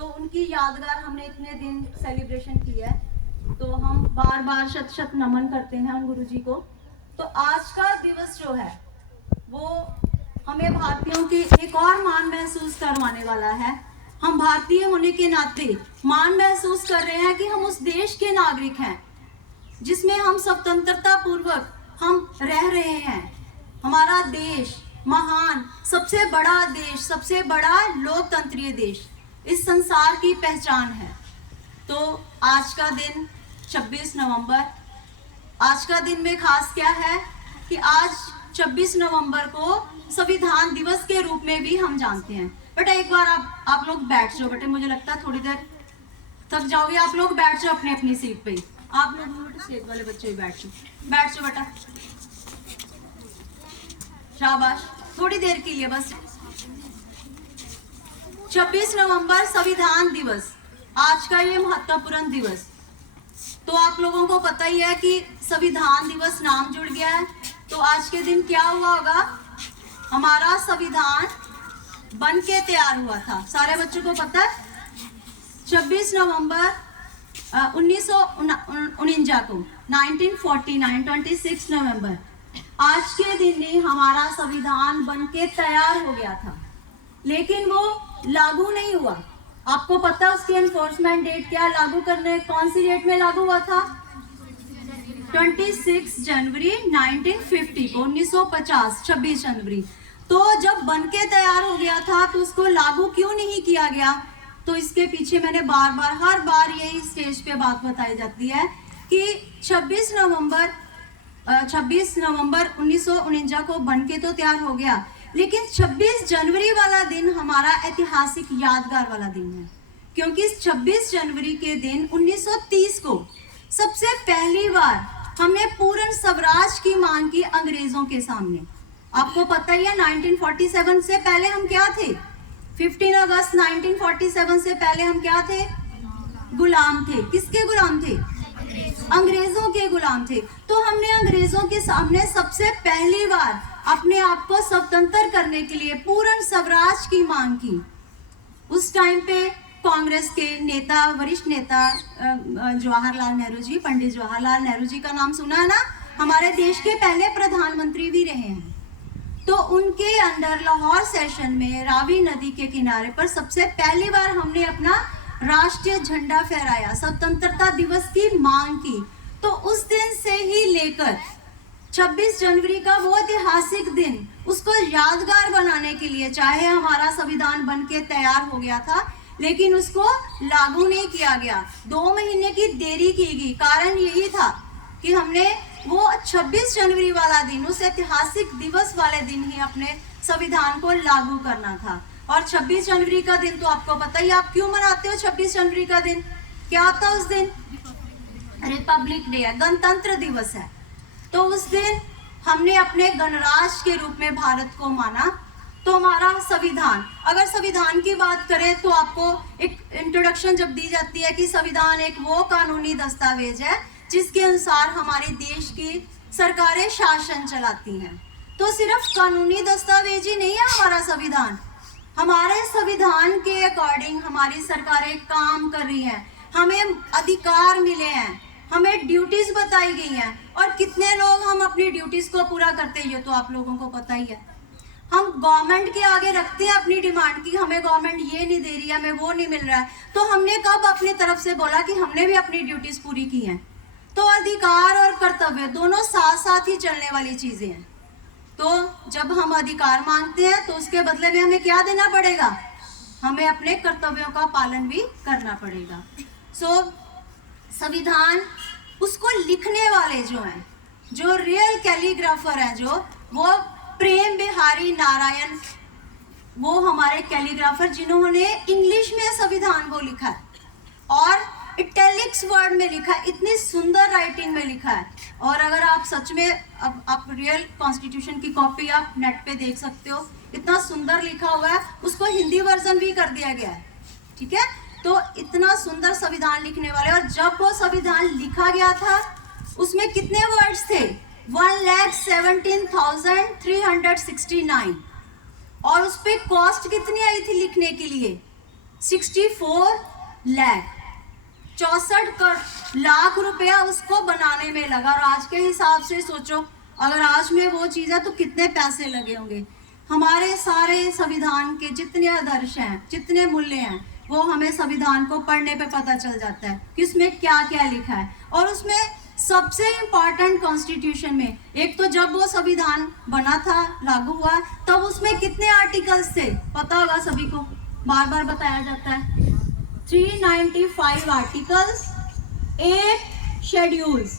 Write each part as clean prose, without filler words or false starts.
तो उनकी यादगार हमने इतने दिन सेलिब्रेशन किया है, तो हम बार बार शत शत नमन करते हैं उन गुरुजी को। तो आज का दिवस जो है वो हमें भारतीयों की एक और मान महसूस करवाने वाला है। हम भारतीय होने के नाते मान महसूस कर रहे हैं कि हम उस देश के नागरिक हैं जिसमें हम स्वतंत्रता पूर्वक हम रह रहे हैं। हमारा देश महान, सबसे बड़ा देश, सबसे बड़ा लोकतंत्रीय देश इस संसार की पहचान है। तो आज का दिन 26 नवंबर, आज का दिन में खास क्या है कि आज 26 नवंबर को संविधान दिवस के रूप में भी हम जानते हैं। बेटा एक बार आप लोग बैठ जाओ बेटे, मुझे लगता है थोड़ी देर थक जाओगे आप लोग। बैठ जाओ अपनी अपनी सीट पे। आप लोग बेटे स्टेज वाले बच्चे भी बैठ जाओ बेटा, शाबाश। थोड़ी देर के लिए बस। 26 नवंबर संविधान दिवस, आज का ये महत्वपूर्ण दिवस। तो आप लोगों को पता ही है कि संविधान दिवस नाम जुड़ गया है। तो आज के दिन क्या हुआ होगा, हमारा संविधान बन के तैयार हुआ था। सारे बच्चों को पता है 26 नवंबर 1949 को 1949 26 नवंबर आज के दिन ही हमारा संविधान बन के तैयार हो गया था, लेकिन वो लागू नहीं हुआ। आपको पता है उसकी एनफोर्समेंट डेट क्या, लागू करने कौन सी डेट में लागू हुआ था? 26 जनवरी 1950 को, 1950 26 जनवरी। तो जब बन के तैयार हो गया था तो उसको लागू क्यों नहीं किया गया? तो इसके पीछे मैंने बार बार हर बार यही स्टेज पे बात बताई जाती है कि 26 नवंबर 1949 को बन के तो तैयार हो गया, लेकिन 26 जनवरी वाला दिन हमारा ऐतिहासिक यादगार वाला दिन है, क्योंकि 26 जनवरी के दिन 1930 को सबसे पहली बार हमने पूर्ण स्वराज की मांग की अंग्रेजों के सामने। आपको पता ही है 1947 से पहले हम क्या थे? 15 अगस्त 1947 से पहले हम क्या थे? गुलाम थे। किसके गुलाम थे? अंग्रेजों के गुलाम थे। तो हमने अंग्रेजों के सामने सबसे पहली बार अपने आप को स्वतंत्र करने के लिए पूर्ण स्वराज की मांग की। उस टाइम पे कांग्रेस के नेता, वरिष्ठ नेता जवाहरलाल नेहरू जी, पंडित जवाहरलाल नेहरू जी का नाम सुना है ना? हमारे देश के पहले प्रधानमंत्री भी रहे हैं। तो उनके अंडर लाहौर सेशन में रावी नदी के किनारे पर सबसे पहली बार हमने अपना राष्ट्रीय झंडा फहराया, स्वतंत्रता दिवस की मांग की। तो उस दिन से ही लेकर 26 जनवरी का वो ऐतिहासिक दिन, उसको यादगार बनाने के लिए, चाहे हमारा संविधान बन के तैयार हो गया था लेकिन उसको लागू नहीं किया गया, 2 महीने की देरी की गई। कारण यही था कि हमने वो 26 जनवरी वाला दिन, उस ऐतिहासिक दिवस वाले दिन ही अपने संविधान को लागू करना था। और 26 जनवरी का दिन तो आपको पता ही, आप क्यों मनाते हो 26 जनवरी का दिन? क्या आता है उस दिन? रिपब्लिक डे है, गणतंत्र दिवस है। तो उस दिन हमने अपने गणराज्य के रूप में भारत को माना। तो हमारा संविधान, अगर संविधान की बात करें तो आपको एक इंट्रोडक्शन जब दी जाती है कि संविधान एक वो कानूनी दस्तावेज है जिसके अनुसार हमारे देश की सरकारें शासन चलाती हैं। तो सिर्फ कानूनी दस्तावेज ही नहीं है हमारा संविधान, हमारे संविधान के अकॉर्डिंग हमारी सरकारें काम कर रही हैं, हमें अधिकार मिले हैं, हमें ड्यूटीज बताई गई हैं। और कितने लोग हम अपनी ड्यूटीज को पूरा करते हैं, तो आप लोगों को पता ही है। हम गवर्नमेंट के आगे रखते हैं अपनी डिमांड की, हमें गवर्नमेंट ये नहीं दे रही है, हमें वो नहीं मिल रहा है। तो हमने कब अपनी तरफ से बोला कि हमने भी अपनी ड्यूटीज पूरी की हैं? तो अधिकार और कर्तव्य दोनों साथ साथ ही चलने वाली चीजें हैं। तो जब हम अधिकार मांगते हैं तो उसके बदले में हमें क्या देना पड़ेगा? हमें अपने कर्तव्यों का पालन भी करना पड़ेगा। संविधान, उसको लिखने वाले जो हैं, जो रियल कैलीग्राफर हैं, जो वो प्रेम बिहारी नारायण, वो हमारे कैलीग्राफर जिन्होंने इंग्लिश में संविधान को लिखा है और इटैलिक्स वर्ड में लिखा है, इतनी सुंदर राइटिंग में लिखा है। और अगर आप सच में, अब आप रियल कॉन्स्टिट्यूशन की कॉपी आप नेट पे देख सकते हो, इतना सुंदर लिखा हुआ है। उसको हिंदी वर्जन भी कर दिया गया है, ठीक है? तो इतना सुंदर संविधान लिखने वाले, और जब वो संविधान लिखा गया था उसमें कितने वर्ड्स थे? 1,17,369। और उस पर कॉस्ट कितनी आई थी लिखने के लिए? 64 लाख 64 लाख रुपया उसको बनाने में लगा। और आज के हिसाब से सोचो, अगर आज में वो चीज़ है तो कितने पैसे लगे होंगे। हमारे सारे संविधान के जितने आदर्श हैं, जितने मूल्य हैं, वो हमें संविधान को पढ़ने पे पता चल जाता है कि उसमें क्या क्या लिखा है। और उसमें सबसे इम्पॉर्टेंट कॉन्स्टिट्यूशन में, एक तो जब वो संविधान बना था, लागू हुआ, तब उसमें कितने आर्टिकल्स थे पता होगा सभी को, बार बार बताया जाता है। 395 आर्टिकल्स, 8 शेड्यूल्स,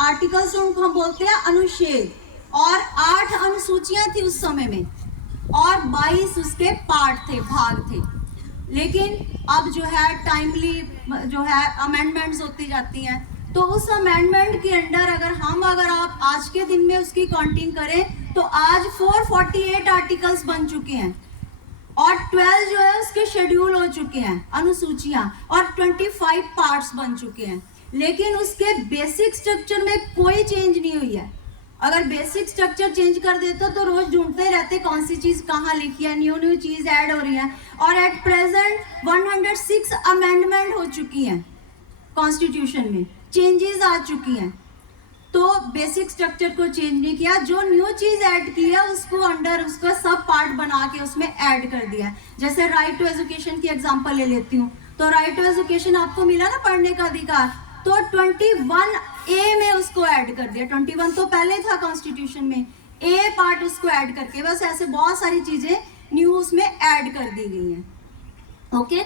आर्टिकल्स उनको हम बोलते हैं अनुच्छेद, और 8 अनुसूचियां थी उस समय में, और 22 उसके पार्ट थे, भाग थे। लेकिन अब जो है टाइमली जो है अमेंडमेंट्स होती जाती हैं, तो उस अमेंडमेंट के अंडर अगर आप आज के दिन में उसकी काउंटिंग करें तो आज 448 आर्टिकल्स बन चुके हैं, और 12 जो है उसके शेड्यूल हो चुके हैं, अनुसूचियां, और 25 पार्ट्स बन चुके हैं। लेकिन उसके बेसिक स्ट्रक्चर में कोई चेंज नहीं हुई है। अगर बेसिक स्ट्रक्चर चेंज कर देते तो रोज ढूंढते रहते कौन सी चीज कहाँ लिखी है, न्यू चीज ऐड हो रही है। और एट प्रेजेंट 106 अमेंडमेंट हो चुकी हैं कॉन्स्टिट्यूशन में, चेंजेस आ चुकी हैं। तो बेसिक स्ट्रक्चर को चेंज नहीं किया, जो न्यू चीज ऐड की है उसको अंडर उसका सब पार्ट बना के उसमें ऐड कर दिया। जैसे राइट टू एजुकेशन की एग्जांपल ले लेती हूँ, तो राइट टू एजुकेशन आपको मिला ना पढ़ने का अधिकार, तो 21A में उसको ऐड कर दिया। 21 तो पहले था कॉन्स्टिट्यूशन में, ए पार्ट उसको ऐड करके, बस ऐसे बहुत सारी चीजें न्यू उसमें ऐड कर दी गई हैं। ओके,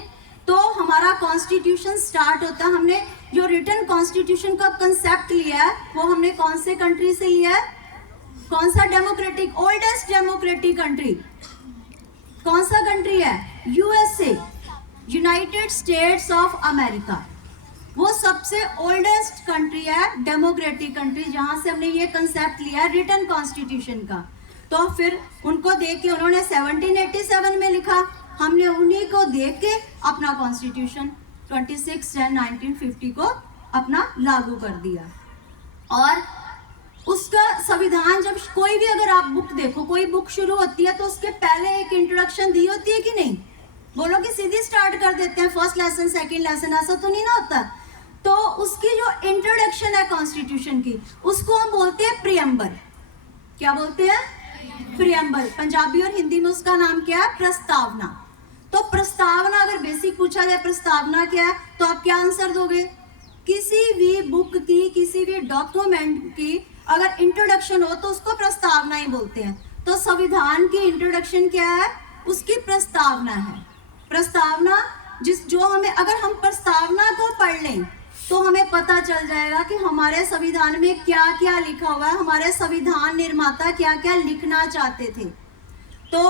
तो हमारा कॉन्स्टिट्यूशन स्टार्ट होता है, हमने जो रिटन कॉन्स्टिट्यूशन का कंसेप्ट लिया है वो हमने कौन से कंट्री से लिया है, कौन सा डेमोक्रेटिक, ओल्डेस्ट डेमोक्रेटिक कंट्री कौन सा कंट्री है, USA, United states of America. वो सबसे ओल्डेस्ट कंट्री है, डेमोक्रेटिक कंट्री, जहां से हमने ये कंसेप्ट लिया है रिटन कॉन्स्टिट्यूशन का। तो फिर उनको देख के उन्होंने 1787 में लिखा, हमने उन्हीं को देख के अपना कॉन्स्टिट्यूशन 26 जनवरी 1950 को अपना लागू कर दिया। और उसका संविधान, जब कोई भी अगर आप बुक देखो, कोई बुक शुरू होती है तो उसके पहले एक इंट्रोडक्शन दी होती है कि नहीं, बोलो कि सीधी स्टार्ट कर देते हैं, फर्स्ट लेसन सेकंड लेसन, ऐसा तो नहीं ना होता। तो उसकी जो इंट्रोडक्शन है कॉन्स्टिट्यूशन की, उसको हम बोलते हैं प्रियम्बल। क्या बोलते हैं, प्रियम्बल। पंजाबी और हिंदी में उसका नाम क्या है, प्रस्तावना। तो प्रस्तावना, अगर बेसिक पूछा जाए प्रस्तावना क्या है, तो आप क्या आंसर दोगे, किसी भी बुक की, किसी भी डॉक्यूमेंट की अगर इंट्रोडक्शन हो तो उसको प्रस्तावना ही बोलते हैं। तो संविधान की इंट्रोडक्शन क्या है, उसकी प्रस्तावना है। प्रस्तावना जो हमें, अगर हम प्रस्तावना को पढ़ लें तो हमें पता चल जाएगा कि हमारे संविधान में क्या क्या लिखा हुआ है, हमारे संविधान निर्माता क्या क्या लिखना चाहते थे। तो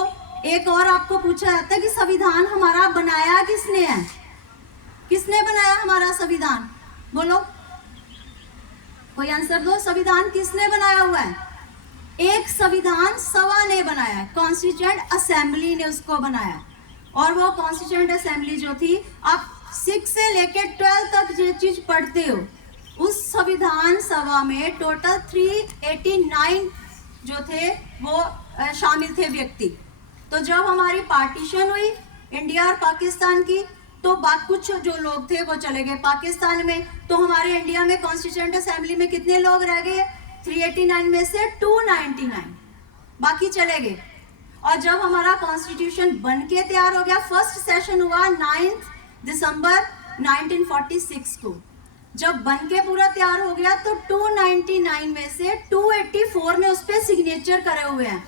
एक और आपको पूछा जाता है कि संविधान हमारा बनाया किसने है, किसने बनाया हमारा संविधान, बोलो कोई आंसर दो। संविधान किसने बनाया हुआ है, एक संविधान सभा ने बनाया, कॉन्स्टिट्यूएंट असेंबली ने उसको बनाया। और वो कॉन्स्टिट्यूएंट असेंबली जो थी, आप 6 से लेकर 12 तक जो चीज पढ़ते हो, उस संविधान सभा में टोटल 389 जो थे वो शामिल थे व्यक्ति। तो जब हमारी पार्टीशन हुई इंडिया और पाकिस्तान की, तो कुछ जो लोग थे वो चले गए पाकिस्तान में। तो हमारे इंडिया में कॉन्स्टिट्यूएंट असेंबली में कितने लोग रह गए, 389 में से 299, बाकी चले गए। और जब हमारा कॉन्स्टिट्यूशन बन के तैयार हो गया, फर्स्ट सेशन हुआ 9 दिसंबर 1946 को। जब बन के पूरा तैयार हो गया तो 299 में से 284 ने उस पर सिग्नेचर करे हुए हैं,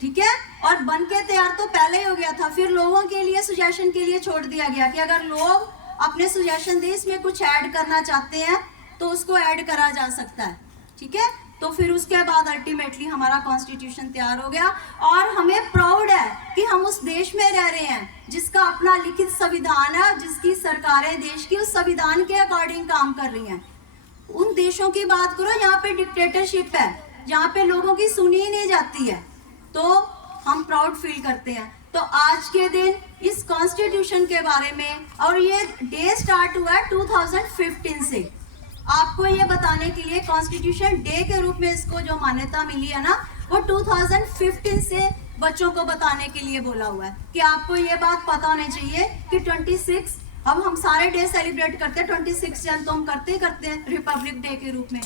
ठीक है। और बन के तैयार तो पहले ही हो गया था, फिर लोगों के लिए सुजेशन के लिए छोड़ दिया गया कि अगर लोग अपने सुजेशन दे, इसमें कुछ ऐड करना चाहते हैं तो उसको ऐड करा जा सकता है, ठीक है। तो फिर उसके बाद अल्टीमेटली हमारा कॉन्स्टिट्यूशन तैयार हो गया। और हमें प्राउड है कि हम उस देश में रह रहे हैं जिसका अपना लिखित संविधान है, जिसकी सरकारें देश की उस संविधान के अकॉर्डिंग काम कर रही हैं। उन देशों की बात करो यहाँ पे डिक्टेटरशिप है, यहाँ पे लोगों की सुनी ही नहीं जाती है, तो हम प्राउड फील करते हैं। तो आज के दिन इस कॉन्स्टिट्यूशन के बारे में, और ये डे स्टार्ट हुआ है 2015 से, आपको ये बताने के लिए कॉन्स्टिट्यूशन डे के रूप में इसको जो मान्यता मिली है ना, वो 2015 से बच्चों को बताने के लिए बोला हुआ है कि आपको ये बात पता होनी चाहिए कि 26 अब हम सारे डे सेलिब्रेट करते हैं, 26 जन तो हम करते ही करते हैं रिपब्लिक डे के रूप में।